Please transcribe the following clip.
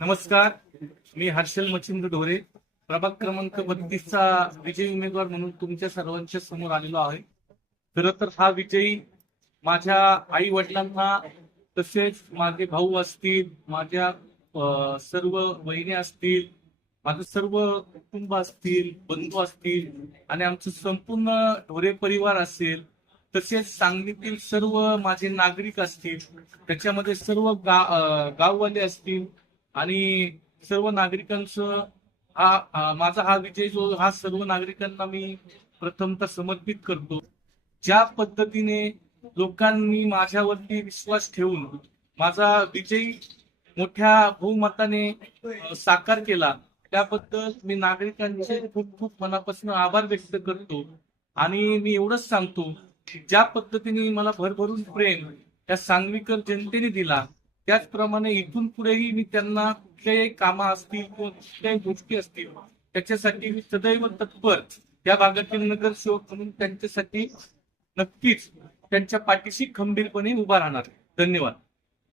नमस्कार. मी हर्षल मच्छिंद्र ढोरे, प्रभाग क्रमांक 32चा विजयी उमेदवार म्हणून तुमच्या सर्वांच्या समोर आलेलो आहे. खरं तर हा विजयी माझ्या आई वडिलांना, तसेच माझे भाऊ असतील, माझ्या सर्व वहिनी असतील, माझं सर्व कुटुंब असतील, बंधू असतील आणि आमचं संपूर्ण ढोरे परिवार असेल, तसेच सांगलीतील सर्व माझे नागरिक असतील, त्याच्यामध्ये सर्व गाववाले असतील आणि सर्व नागरिकांचं माझा हा विजय जो हा सर्व नागरिकांना मी प्रथमतः समर्पित करतो. ज्या पद्धतीने लोकांनी माझ्यावरती विश्वास ठेवून माझा विजय मोठ्या बहुमताने साकार केला, त्याबद्दल मी नागरिकांचे खूप खूप मनापासून आभार व्यक्त करतो. आणि मी एवढंच सांगतो, ज्या पद्धतीने मला भरभरून प्रेम त्या सांगलीकर जनतेने दिला, त्याचप्रमाणे इथून पुढेही मी त्यांना कुठल्याही कामं असतील किंवा कुठल्याही गोष्टी असतील त्याच्यासाठी मी सदैव तत्पर त्या भागातील नगरसेवक म्हणून त्यांच्यासाठी नक्कीच त्यांच्या पाठीशी खंबीरपणे उभा राहणार. धन्यवाद.